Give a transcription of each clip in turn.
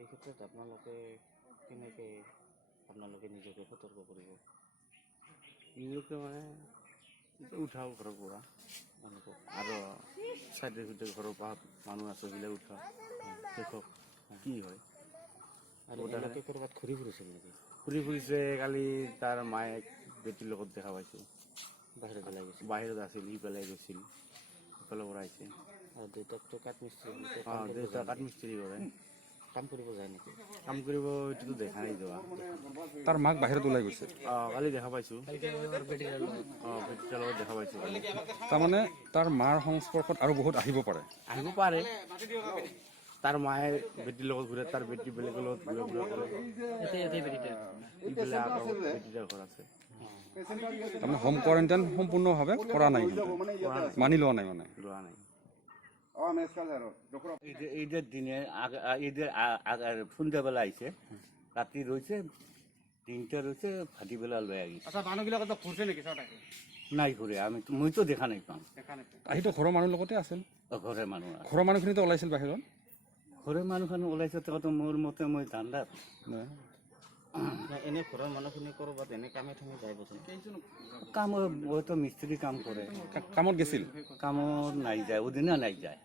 এই ক্ষেত্ৰত আপোনালোকে কেনেকৈ নিজকে সতৰ্ক কৰিব? নিজকে মানে উঠাও ঘৰৰ পৰা আৰু চাইডে চাইডে ঘৰৰ পৰা মানুহ আছে সেইবিলাক উঠাও, দেখক কি হয়। আৰু এনেকৈ ক'ৰবাত ঘূৰি ফুৰিছিল নেকি? ঘূৰি ফুৰিছে, কালি তাৰ মায়েক বেটিৰ লগত দেখা পাইছোঁ। বাহিৰত ওলাই গৈছিল? বাহিৰত আছিল, সি পেলাই গৈছিল, সিফালৰ পৰা আহিছে। আৰু দেউতাকটো কাঠমিস্ত্ৰী, দেউতা কাঠমিস্ত্ৰী কৰে। কাম কৰিব যায় নেকি? কাম কৰিব এইটোতো দেখা নাই যোৱা। তাৰ মাক বাহিৰত ওলাই গৈছে? কালি দেখা পাইছোঁ, বেটিৰ লগত দেখা পাইছোঁ। তাৰমানে তাৰ মাৰ সংস্পৰ্শত আৰু বহুত আহিব পাৰে? আহিব পাৰে। তাৰ মায়ে বেটিৰ লগত ঘূৰে, তাৰ বেটি বেলেগৰ লগত ঘূৰা ফুৰা কৰে। বেটিৰ ঘৰ আছে। তাৰমানে হোম কোৱাৰেণ্টাইন সম্পূৰ্ণভাৱে কৰা নাই, মানি লোৱা নাই মানে? লোৱা নাই। ঈদেৰ দিনে ঈদেৰ সন্ধ্যাবেলা আহিছে, ৰাত্ৰি ৰয়েছে, 3টা ৰয়েছে, ভাটিবেলা লৈ আহিছে। আচ্ছা, মানুহবিলাকে তো ঘুৰছে নাকি? নাই ঘূৰে, মই তো দেখা নাই পাম। আহিতো ঘৰৰ মানুহৰ লগতে আছিল? ঘৰৰ মানুহ, ঘৰৰ মানুহখিনিতো ওলাইছিল বাহিৰত? ঘৰৰ মানুহখিনি ওলাইছে, তো মোৰ মতে মই ধান্দাত এনে ঘৰৰ মানুহখিনি ক'ৰবাত এনে কামে ঠামে যায় বচোন? কাম হয়তো মিস্ত্ৰি কাম কৰে। কামত গেছিল? কামত নাই যায়, ওদিনা নাই যায়।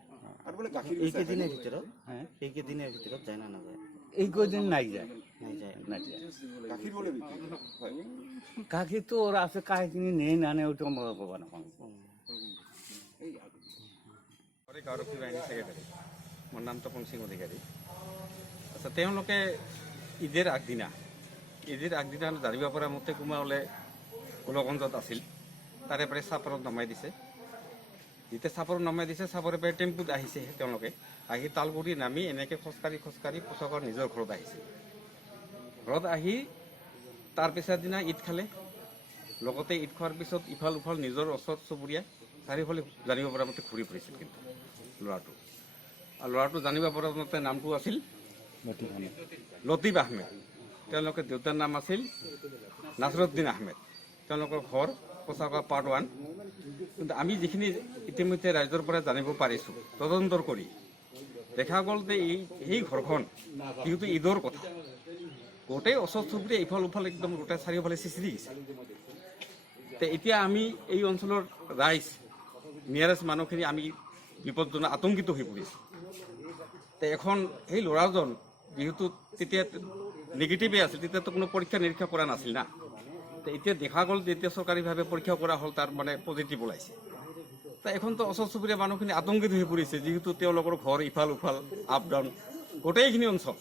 এইকেইদিনৰ ভিতৰত যায় না নাযায়? এই কদিন নাই যায়, নাই যায়। গাখীর তো ওরা আছে, কাহে কিনি নেই না নেই, ওটা মই ক'ব নাপাওঁ। আৰক্ষী বাহিনীৰ ছেক্ৰেটাৰী, মোৰ নাম তপন সিং অধিকাৰী। আচ্ছা, তেওঁলোকে ঈদেৰ আগদিনা জানিব পৰা মতে কুমাৰলে গোলগঞ্জত আছিল, তাৰে পৰা চাপৰত নমাই দিছে। যেতিয়া চাপৰত নমাই দিছে, চাপৰৰ পৰা টেম্পুত আহিছে তেওঁলোকে, আহি তালগুৰি নামি এনেকৈ খোজকাঢ়ি পোচাকৰ নিজৰ ঘৰত আহিছে। ঘৰত আহি তাৰ পিছৰ দিনা ঈদ খালে। লগতে ঈদ খোৱাৰ পিছত ইফাল সিফাল নিজৰ ওচৰ চুবুৰীয়া চাৰিওফালে জানিব পৰা মতে ঘূৰি ফুৰিছিল। কিন্তু ল'ৰাটো জানিব পৰা মতে নামটো আছিল লতিফ আহমেদ। তেওঁলোকৰ দেউতাৰ নাম আছিল নাছৰুদ্দিন আহমেদ। তেওঁলোকৰ ঘৰ পোচাকা পাৰ্ট 1। কিন্তু আমি যিখিনি ইতিমধ্যে ৰাইজৰ পৰা জানিব পাৰিছোঁ, তদন্ত কৰি দেখা গ'ল যে এই ঘৰখন যিহেতু ঈদৰ কথা, গোটেই ওচৰ চুবুৰীয়া ইফাল সিফাল একদম গোটেই চাৰিওফালে চিচৰি গৈছে। এতিয়া আমি এই অঞ্চলৰ ৰাইজ, নিয়াৰেষ্ট মানুহখিনি আমি বিপদজনক আতংকিত হৈ পৰিছোঁ। এখন সেই ল'ৰাজন যিহেতু তেতিয়া নিগেটিভে আছিল, তেতিয়াতো কোনো পৰীক্ষা নিৰীক্ষা কৰা নাছিল না। এতিয়া দেখা গ'ল যেতিয়া চৰকাৰীভাৱে পৰীক্ষা কৰা হ'ল, তাৰ মানে পজিটিভ ওলাইছে। এখনতো ওচৰ চুবুৰীয়া মানুহখিনি আতংকিত হৈ পৰিছে, যিহেতু তেওঁলোকৰ ঘৰ ইফাল সিফাল আপ ডাউন গোটেইখিনি অঞ্চল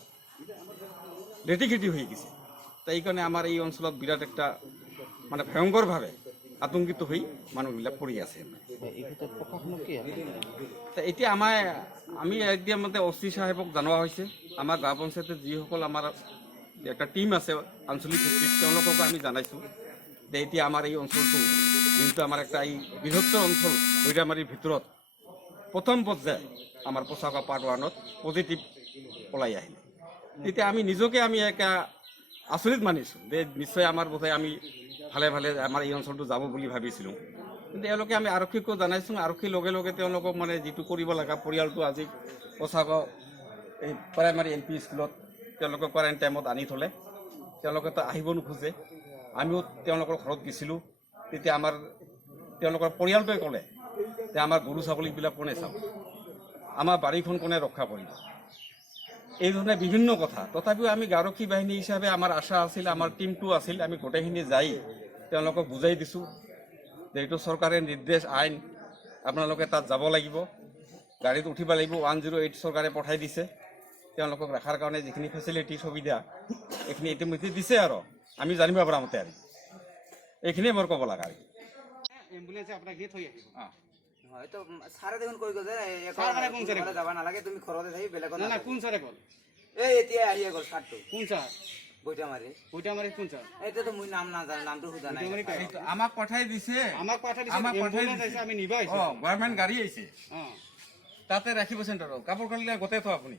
লেটিঘেটি হৈ গৈছে। এইকাৰণে আমাৰ এই অঞ্চলত বিৰাট একটা মানে ভয়ংকৰভাৱে আতংকিত হৈ মানুহবিলাক পৰি আছে। এতিয়া আমি এতিয়া মতে অচি সাহেবক জনোৱা হৈছে। আমাৰ গাঁও পঞ্চায়তে যিসকল আমাৰ একটা টিম আছে আঞ্চলিক ভিত্তিত, তেওঁলোককো আমি জনাইছোঁ যে এতিয়া আমাৰ এই অঞ্চলটো যিহেতু আমাৰ একটা এই বৃহত্তৰ অঞ্চল গৈৰামাৰীৰ ভিতৰত প্ৰথম পৰ্যায় আমাৰ পোচাকা পাৰ্ট 1ত পজিটিভ ওলাই আহিলে। তেতিয়া আমি নিজকে একটা আচৰিত মানিছোঁ যে নিশ্চয় আমাৰ বোধহয় আমি ভালে আমাৰ এই অঞ্চলটো যাব বুলি ভাবিছিলোঁ। কিন্তু এওঁলোকে আমি আৰক্ষীকো জনাইছোঁ। আৰক্ষীৰ লগে লগে তেওঁলোকক মানে যিটো কৰিব লগা, পৰিয়ালটো আজি পোচাকা এই প্ৰাইমাৰী LP স্কুলত তেওঁলোকে কোৱাৰেণ্টাইনত আনি থ'লে। তেওঁলোকেতো আহিব নোখোজে। আমিও তেওঁলোকৰ ঘৰত গৈছিলোঁ। তেতিয়া তেওঁলোকৰ পৰিয়ালটোৱে ক'লে যে আমাৰ গৰু ছাগলীবিলাক কোনে চাব, আমাৰ বাৰীখন কোনে ৰক্ষা কৰিব, এই ধৰণে বিভিন্ন কথা। তথাপিও আমি আৰক্ষী বাহিনী হিচাপে আমাৰ আশা আছিল, আমাৰ টিমটো আছিল, আমি গোটেইখিনি যাই তেওঁলোকক বুজাই দিছোঁ যে এইটো চৰকাৰে নিৰ্দেশ, আইন, আপোনালোকে তাত যাব লাগিব, গাড়ীত উঠিব লাগিব। 108 চৰকাৰে পঠাই দিছে। তেওঁলোকক ৰখাৰ কাৰণে যিখিনি ফেচিলিটি সুবিধা এইখিনি ইতিমধ্যে দিছে। আৰু আমি জানিব পৰা মতে আৰু এইখিনিয়ে মোৰ ক'ব লগা। এম্বুলেন্সে আপোনাক দিয়ে থৈ আহিব। হয়তো ছাৰে দেখোন কৈ গ'ল যে যাব নালাগে, তুমি ঘৰতে থাকি বেলেগত। নাই, কোন ছাৰে গ'ল? এই এতিয়া আহিয়ে গ'ল ছাৰটো। কোন ছাৰ? বৈঠামাৰী কোন ছাৰ? এইটোতো মই নাম নাজানো, নামটো সোধা নাই। আমাক পঠাই দিছে। আমি নিবা আহিছোঁ। গভৰ্ণমেণ্ট গাড়ী আহিছে, তাতে ৰাখিব চেণ্টাৰত। কাপোৰ কানিলে গোটেই থোৱা আপুনি।